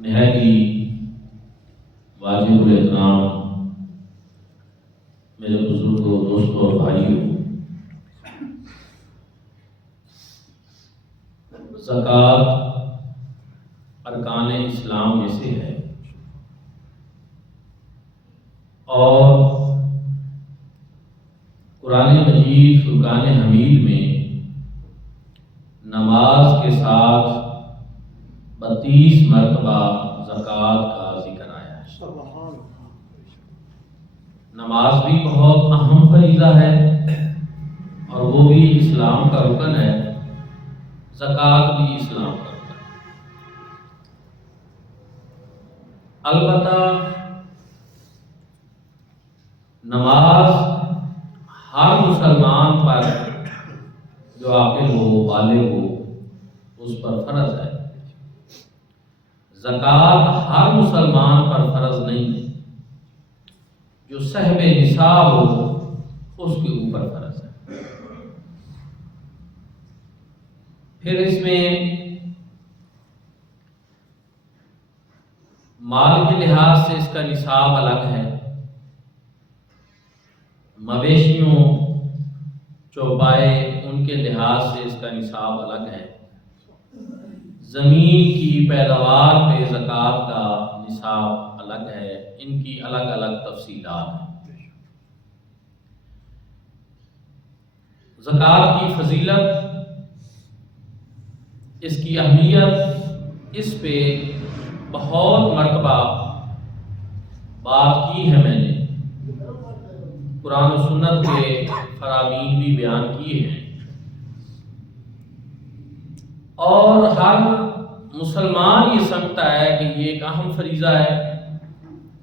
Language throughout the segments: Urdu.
نہایت ہی واجب الاحترام میرے بزرگوں، دوستوں اور بھائیوں، زکوٰۃ ارکان اسلام میں سے ہے اور قرآن مجید فرقان حمید میں نماز کے ساتھ 32 مرتبہ زکوٰۃ کا ذکر آیا ہے۔ نماز بھی بہت اہم فریضہ ہے اور وہ بھی اسلام کا رکن ہے، زکوٰۃ بھی اسلام کا رکن ہے۔ البتہ نماز ہر مسلمان پر جو عاقل ہو، بالغ ہو، اس پر فرض ہے۔ زکوٰۃ ہر مسلمان پر فرض نہیں ہے، جو صاحب نصاب ہو اس کے اوپر فرض ہے۔ پھر اس میں مال کے لحاظ سے اس کا نصاب الگ ہے، مویشیوں چوپائے ان کے لحاظ سے اس کا نصاب الگ ہے، زمین کی پیداوار پہ زکوٰۃ کا نصاب الگ ہے، ان کی الگ الگ تفصیلات ہیں۔ زکوٰۃ کی فضیلت، اس کی اہمیت، اس پہ بہت مرتبہ بات کی ہے میں نے، قرآن و سنت کے فرامین بھی بیان کیے ہیں، اور ہر مسلمان یہ سمجھتا ہے کہ یہ ایک اہم فریضہ ہے،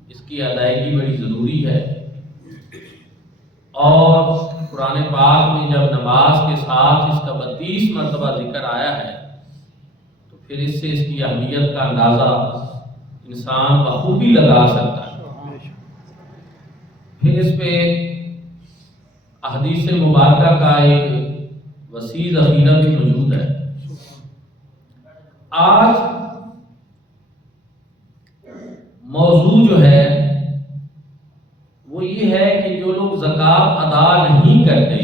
اس کی ادائیگی بڑی ضروری ہے۔ اور قرآن پاک میں جب نماز کے ساتھ اس کا 32 مرتبہ ذکر آیا ہے تو پھر اس سے اس کی اہمیت کا اندازہ انسان بخوبی لگا سکتا ہے۔ پھر اس پہ احادیث مبارکہ کا ایک وسیع ذخیرہ بھی موجود ہے۔ آج موضوع جو ہے وہ یہ ہے کہ جو لوگ زکوٰۃ ادا نہیں کرتے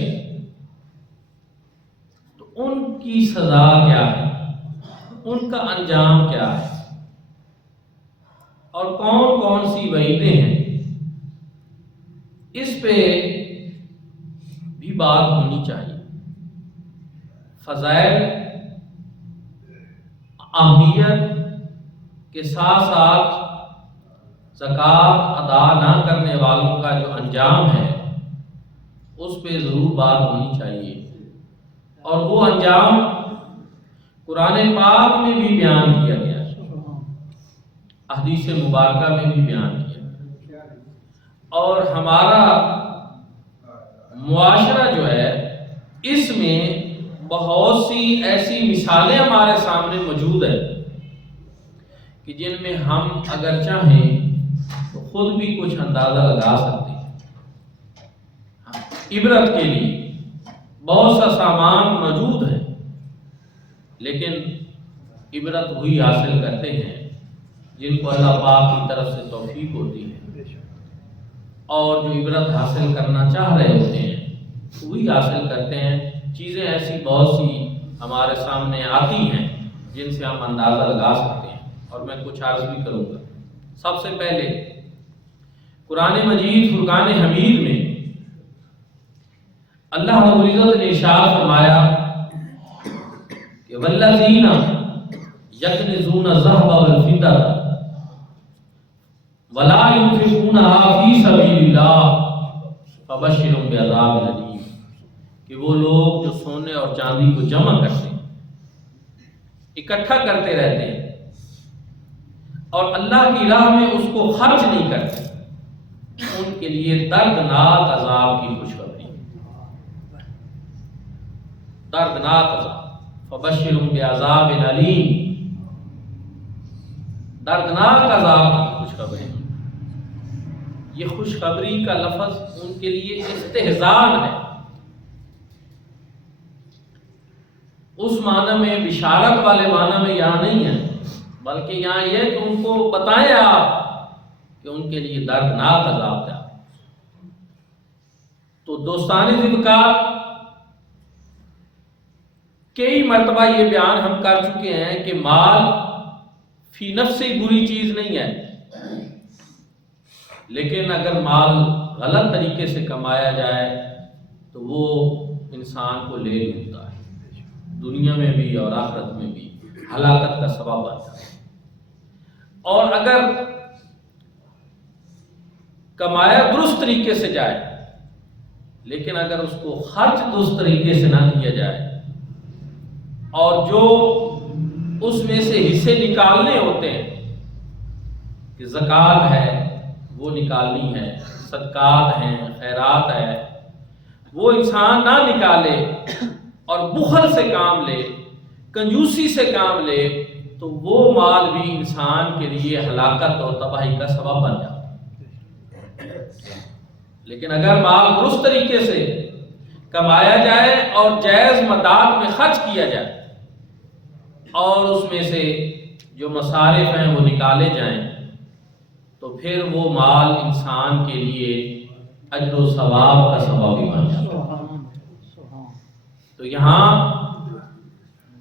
تو ان کی سزا کیا ہے، ان کا انجام کیا ہے، اور کون کون سی وعیدیں ہیں، اس پہ بھی بات ہونی چاہیے۔ فضائل، اہمیت کے ساتھ ساتھ زکوٰۃ ادا نہ کرنے والوں کا جو انجام ہے اس پہ ضرور بات ہونی چاہیے، اور وہ انجام قرآن پاک میں بھی بیان کیا گیا ہے، احادیث مبارکہ میں بھی بیان کیا گیا، اور ہمارا معاشرہ جو ہے اس میں بہت سی ایسی مثالیں ہمارے سامنے موجود ہیں کہ جن میں ہم اگر چاہیں تو خود بھی کچھ اندازہ لگا سکتے ہیں۔ عبرت کے لیے بہت سا سامان موجود ہے، لیکن عبرت وہی حاصل کرتے ہیں جن کو اللہ پاک کی طرف سے توفیق ہوتی ہے، اور جو عبرت حاصل کرنا چاہ رہے ہوتے ہیں وہی حاصل کرتے ہیں۔ چیزیں ایسی بہت سی ہمارے سامنے آتی ہیں جن سے ہم اندازہ لگا سکتے ہیں، اور میں کچھ عرض بھی کروں گا۔ سب سے پہلے قرآن مجید فرقان حمید میں اللہ رب العزت نے ارشاد فرمایا کہ والذین یکنزون الذهب والفضة ولا ينفقونها في سبيل الله فبشرهم بعذاب أليم، کہ وہ لوگ جو سونے اور چاندی کو جمع کرتے ہیں، اکٹھا کرتے رہتے ہیں، اور اللہ کی راہ میں اس کو خرچ نہیں کرتے، ان کے لیے دردناک عذاب کی خوشخبری، دردناک عذاب، فبشرهم بعذاب أليم، دردناک عذاب کی خوشخبری۔ یہ خوشخبری کا لفظ ان کے لیے استحزان ہے، اس معنی میں، بشارت والے معنی میں یہاں نہیں ہے، بلکہ یہاں یہ کہ ان کو بتائیں آپ کہ ان کے لیے دردناک عذاب ہے۔ تو دوستان ذکر کئی مرتبہ یہ بیان ہم کر چکے ہیں کہ مال فی نفس سے بری چیز نہیں ہے، لیکن اگر مال غلط طریقے سے کمایا جائے تو وہ انسان کو لے لیتا ہے، دنیا میں بھی اور آخرت میں بھی ہلاکت کا سبب بنتا ہے۔ اور اگر کمایا درست طریقے سے جائے، لیکن اگر اس کو خرچ درست طریقے سے نہ کیا جائے اور جو اس میں سے حصے نکالنے ہوتے ہیں کہ زکوٰۃ ہے وہ نکالنی ہے، صدقات ہیں، خیرات ہے، وہ انسان نہ نکالے اور بخل سے کام لے، کنجوسی سے کام لے، تو وہ مال بھی انسان کے لیے ہلاکت اور تباہی کا سبب بن جاتا ہے۔ لیکن اگر مال درست طریقے سے کمایا جائے اور جائز مداد میں خرچ کیا جائے اور اس میں سے جو مصارف ہیں وہ نکالے جائیں، تو پھر وہ مال انسان کے لیے اجر و ثواب کا سبب بھی بن جاتا ہے۔ تو یہاں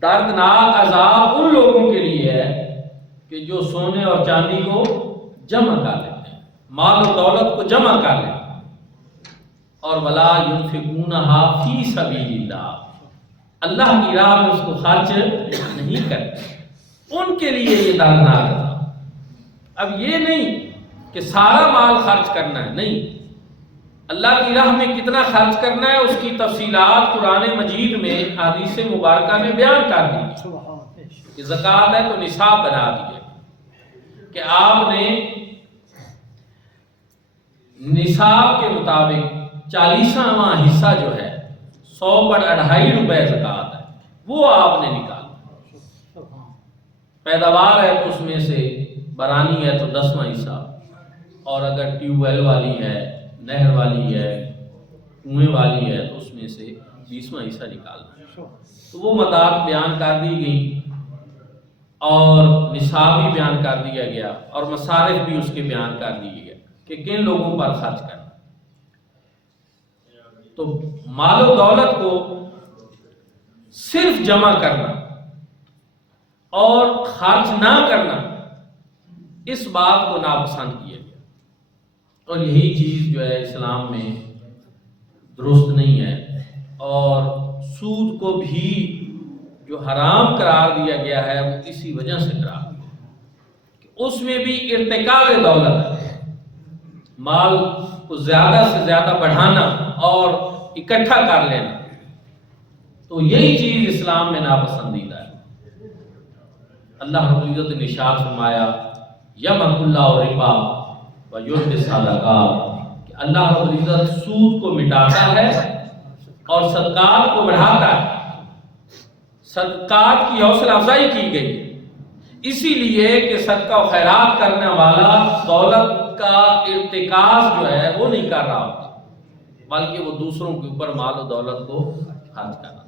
دردناک عذاب ان لوگوں کے لیے ہے کہ جو سونے اور چاندی کو جمع کر لیتے ہیں، مال و دولت کو جمع کر لیتے ہیں، اور ولا ينفقونها فی سبیل اللہ، اللہ کی راہ میں اس کو خرچ نہیں کرتے، ان کے لیے یہ دردناک عذاب۔ اب یہ نہیں کہ سارا مال خرچ کرنا ہے، نہیں، اللہ کی راہ میں کتنا خرچ کرنا ہے اس کی تفصیلات قرآن مجید میں حدیث مبارکہ میں بیان کر دی کہ زکوٰۃ ہے تو نصاب بنا دیے کہ آپ نے نصاب کے مطابق 40واں حصہ جو ہے 100 پر 2.5 روپے زکوٰۃ ہے وہ آپ نے نکالا، پیداوار ہے تو اس میں سے برانی ہے تو 10واں حصہ، اور اگر ٹیوب ویل والی ہے، نہر والی ہے، کنویں والی ہے تو اس میں سے 20واں حصہ نکالنا ہے۔ تو وہ مداد بیان کر دی گئی اور نصاب بھی بیان کر دیا گیا اور مصارف بھی اس کے بیان کر دیے گئے کہ کن لوگوں پر خرچ کرنا۔ تو مال و دولت کو صرف جمع کرنا اور خرچ نہ کرنا، اس بات کو ناپسند کیا گیا، اور یہی چیز جو ہے اسلام میں درست نہیں ہے۔ اور سود کو بھی جو حرام قرار دیا گیا ہے وہ اسی وجہ سے قرار دیا کہ اس میں بھی ارتکاب دولت ہے، مال کو زیادہ سے زیادہ بڑھانا اور اکٹھا کر لینا، تو یہی چیز اسلام میں ناپسندیدہ ہے۔ اللہ رب العزت نے ارشاد فرمایا یمحق اللہ الربا ویربی الصدقات، کہ اللہ رب العزت سود کو مٹاتا ہے اور صدقات کو بڑھاتا ہے۔ صدقات کی حوصلہ افزائی کی گئی اسی لیے کہ صدقہ و خیرات کرنے والا دولت کا ارتکاز جو ہے وہ نہیں کر رہا ہوتا، بلکہ وہ دوسروں کے اوپر مال و دولت کو خرچ کرنا۔